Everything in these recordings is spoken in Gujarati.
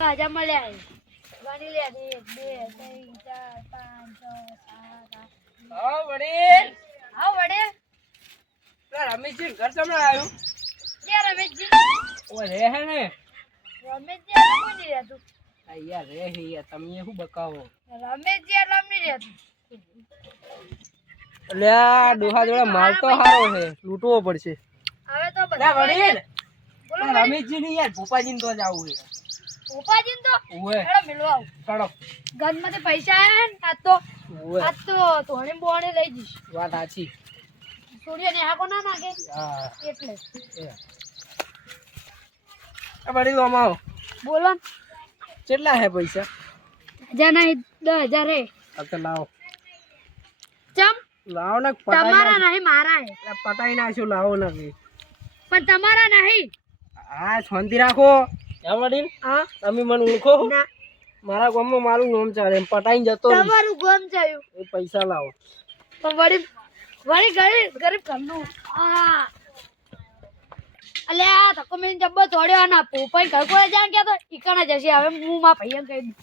રાજા મળ્યા. ગણી લે. એક બે ત્રણ ચાર પાંચ છ સાત આઠ વડીલ. હા વડે પેલા રમેશજી ઘર તમને આવ્યું? ક્યાં રમેશજી. ઓ રે હે ને. રમેશજી આ નહીં રહેતું. આ રે હે યાર તમે શું બકાવો? રમેશજી રહેતું. એટલે આ ડોહા જોડે માલ તો સારો છે લૂંટવો પડશે. હવે તો બધા વડીલ. રમેશજી ની યાર ભોપાજી તો જ આવું છે. ઉપાજીને તો. ઓવે હેડો મિલવા ચડો ગનમાંથી પૈસા આયા ને આ તો આ તો ધોણી બોણે લઈ જઈશ. વાત સાચી. સૂર્ય ને આકો ના નાખે હા. એટલે. આ બડી લોમાઓ બોલો કેટલા હે પૈસા? હજાર નહીં દસ હજાર હે. તો લાવો. ચમ. લાવો ને તમારા નહીં મારા હે. પટાઈ નાખ્યું લાવો ને. પણ તમારા નહીં. હા શાંતિ રાખો. હા વડીલ? હા. તમે મને ઓળખો? ના. મારા ગામમાં મારું નામ ચાલે પટાઈને જતો. તમારું ગમ થયું એ પૈસા લાવો. પણ વળી વળી ગરીબ ગરીબ ઘરનું. હા. અલે આ ધક્કો મેં જબ્બો તોડ્યો ના પોપાઈ ઘર કોઈ જાણ કે તો? ઈકણા જશે? હવે હું માં એમ કહી દઉં.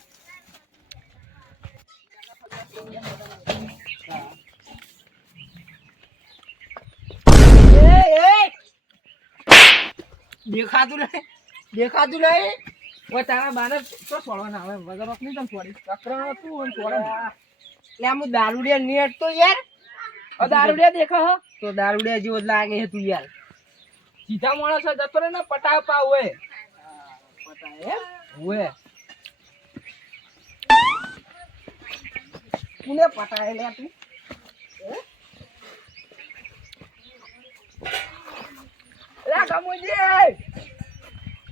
દેખાતું નહીં દેખાતું નહીં. ઓય, તારા બાને તો છોડવાના આવે. વગર રોક નહીં તમે છોડી ચક્ર હતું અને છોડે એટલે આમ દારૂડિયા નેટ તો યાર. દારૂડિયા દેખા હો. તો દારૂડિયા જેવો જ લાગે છે તું યાર. સીધા માણસ જતો રહે ને પટા પા હોય. પટા હોય. કોને પટાય લે તું રાખા અલા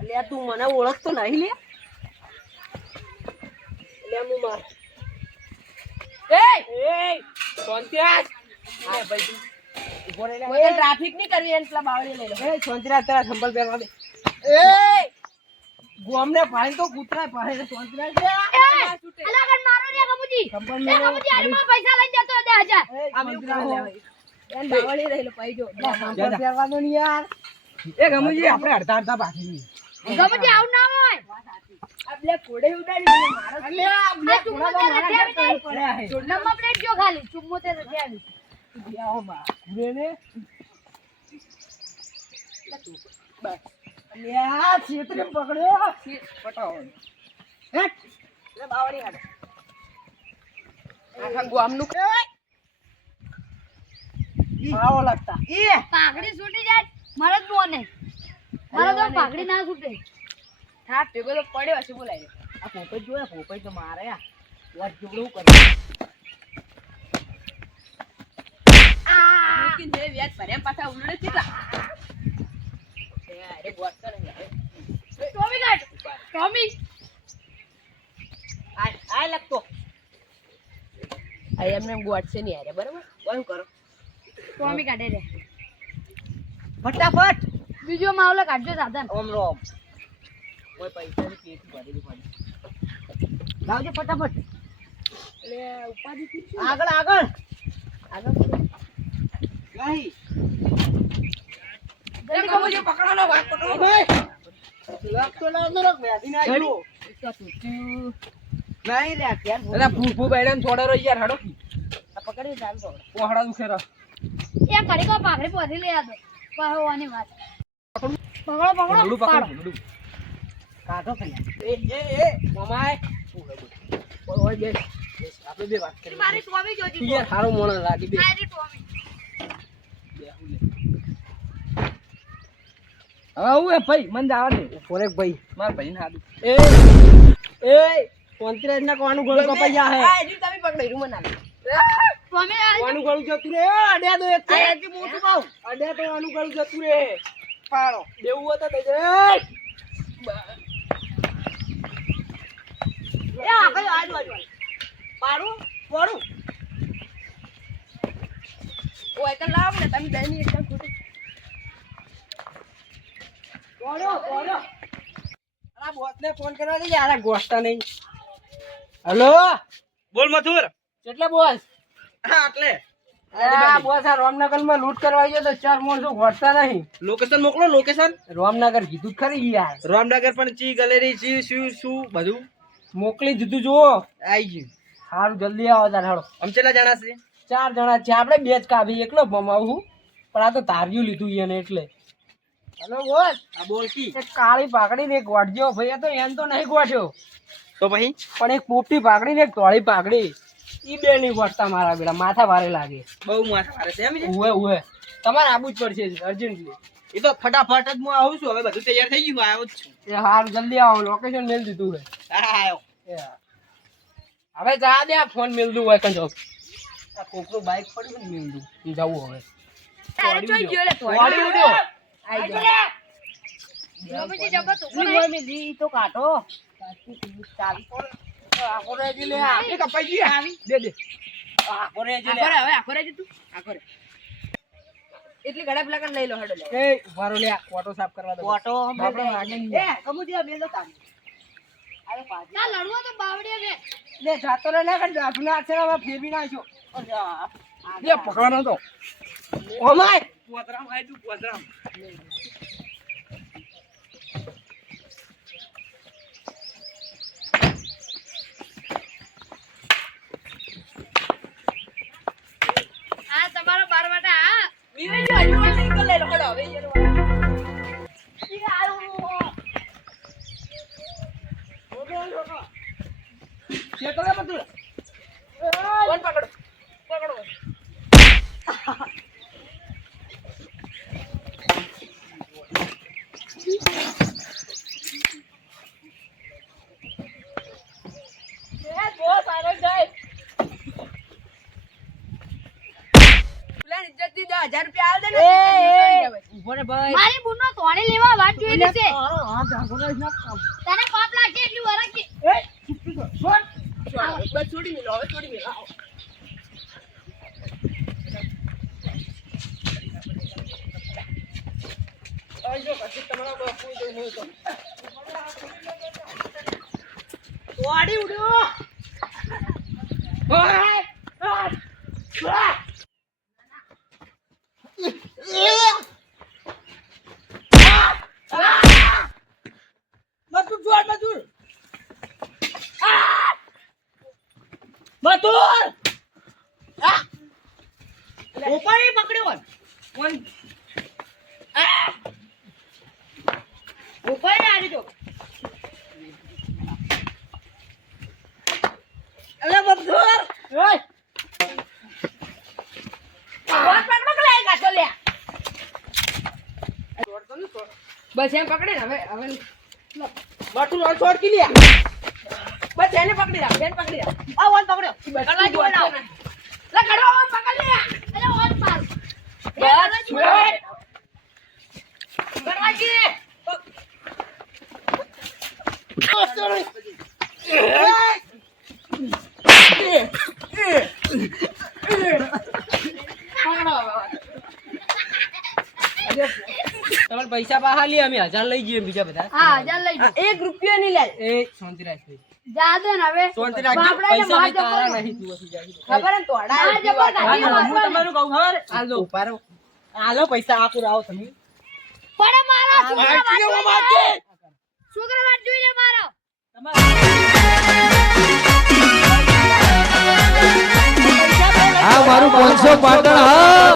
અલ્યા તું મને ઓળખતો નહીં લે. લે હું માર એ એ સોંત્યાસ હા ભાઈ તું ઊભો લે. ટ્રાફિક નહીં કરવી એને પેલા બાવળી લઈ લો. એ સોંત્યાસ તારા સંભળ પહેરવા દે. એ ગોમને પાણી તો કૂતરા સોંત્યાસ મારો રે કબૂજી સંભળ કબૂજી પૈસા લઈ જતો બાવળી રહી લો સંભળ પહેરવા દો યાર. એ ગમુજી આપણે અડધા અડધા બાકી કબૂજી આવું ના હોય. આપણે કોડે ઉડાડી મને મારો અલ્યા આ ચુમ્મોતેર નથી આવી તારી. પડ્યા હે નંબર પ્લેટ જો ખાલી ચુમ્મોતેર નથી આવી આવો બા ગુરેને અલ્યા છેતરે પકડ્યો. પટાવો હેટ. લે બાવળી હાડે આખા ગામનું આવો લગતા. એ પાઘડી છૂટી જાય મારા જ બોને મારે તો પાઘડી ના છૂટે. થાપ ભેગો તો પડ્યો હશે બોલાય આ પોપઈ જોયા પોપઈ તો મારે આ વાત જોડું કરે? મૂકીને જે વ્યાજ ભર્યા પાછા ઉલડે કેટલા? અરે બોટ કરે ટોમી કાઢ ટોમી. આ આ લખતો. આ એમને ગોટશે નહીં અરે બરાબર? કોણ કરો? ટોમી કાઢે રે. ફટાફટ. બીજો માવલો કાઢજો સાધન ઓમ રોમ. કોઈ પૈસાની પેટી ભરેલી પડી. લાવજો ફટાફટ. એટલે ઉપાધિ આગળ આગળ. આગળ નહીં. જલ્દી કબૂજી પકડવાનો ભાઈ પકડો ભાઈ લગતો ના નરક વ્યાધી ના જો નહીં લે કેમ અરે ફૂ ફૂ છોડો રો યાર હડો. આ પકડી ચાલ તો. પોહડા દુખે રો એ પાઘડી પોધી લઈ આતો પહોવાની વાત. પકડો પકડો. પકડો કાઢો એ એ એ મમાય ઓય બે આપણે બે વાત કરી મારી ટોમી જોજી. યાર હારો મોણ લાગી બે મારી ટોમી. હવે હું એ ભાઈ મને જવા દે. ફોરે ભાઈ. મારા ભાઈ ના એ એ કોન્ટ્રાક્ટ ના કોનું ગળું કપાઈ જા હે તમે પકડી રૂમ ના કોનું ગળું જતું રે? અડ્યા તો એક મોટું પાવ અડ્યા તો આનું ગળું જતું રે. પાડો. દેવું હોય તો દઈ દે એ આગળ આજુ આજુ પાડું પાડું ઓય તો લાવ ને તમે દઈ એકદમ ખોટું. પાડો પાડો આ બોસને ફોન કરવા દે યાર આ ગોસ્તા નહીં. હેલો? બોલ મથુર. કેટલા બોસ? હા એટલે. આ બોસ લૂંટ કરવા ગયો તો ચાર માણસો ઘોડતા નહીં. લોકેશન મોકલો લોકેશન રામનગર કીધું ખરી યાર. રામનગર પણ ચી ગલેરી ચી શું શું બધું? મોકલી દીધું જુઓ. આઈ ગયું. સારું જલ્દી આવો તાર હાલો. આમ કેટલા જણા છે? ચાર જણા છે. આપણે બે જ કાપી એકલો ભમાવું પણ આ તો તાર્યું લીધું એને એટલે. હલો બોસ આ બોલ કી. એક કાળી પાકડીને એક ગોઠજો ભાઈ તો એમ તો નહીં ગોઠ્યો તો ભાઈ પણ એક પોપટી પાકડી ને એક ટોળી પાકડી ઈ બે ની ગોઠતા મારા બેડા માથા વારે લાગે. બહુ માથા મારે છે એમ છે? ઉવે ઉવે. તમારે આબુ જ પડશે અર્જન્ટલી એ તો ફટાફટ જ હું આવું છું હવે બધું તૈયાર થઈ ગયું આવ્યો જ છું. એ હાર જલ્દી આવો લોકેશન મેલ દીધું હે. હા આવ્યો હવે જા દે આ ફોન મેલ દઉં હોય કંજો આ કોકરો બાઇક પડ્યું ને મેલ દઉં જવું હવે. તારે જોઈ ગયો લે તોડી. વાળી ઉડ્યો. આઈ ગયો. ગમે તે જબર તું કોને? આખો રેજી. એટલી ગળા પેલા લઈ લો હડો. એ લે આ સાફ કરવા દો આપણે વાગે નહીં. એ, કમુજી આ તારી. ના, લડવો આ તમારો બારવાટા, રે બધું કોણ પકડો? પકડો. ઊભો રે ભાઈ. મારી બુનો તોણે લેવા વાત જોયેલી છે તને પાપ લાગે એટલું વરસ કે એ ચૂપ કર છોડ. બસ છોડી મેલો હવે છોડી મેલો. આવો. આઈ તમારા બાપુ તો નહીં તો. વાડી ઉડ્યો. ઓય આ! આ! મતું જોર મતું મતુર ઉપાડી પકડ્યો કોણ? ઉપાડી આવી તો અલે મતુર ઓય! લાય બસ એમ પકડી ને હવે હવે. મતું રોલ છોડ કી લે બસ એને પકડી રાખ એને પકડી રાખ. આ પકડ્યો. કરવા જો ના લે પકડ અરે ઓન માર બસ છોડ. તમારે પૈસા પાહા લે અમે હજાર લઈ જઈએ બીજા બધા. હા હજાર લઈ એક રૂપિયો નહીં લે. એ શાંતિ રાખ જા દે ને હવે. શાંતિ રાખજો. પૈસા માર તારા નહીં તું હસી જાય ખબર ને તોડા માર જબર કાઢી હું તમારું કહું ખબર? હાલો. ઉપારો હાલો પૈસા આપું આવો તમે. પણ મારા છોકરા વાત મારજી, જોઈ મારજી. લે. છોકરા વાત જોઈ મારો. આ મારું પાંચસો પાટણ હા.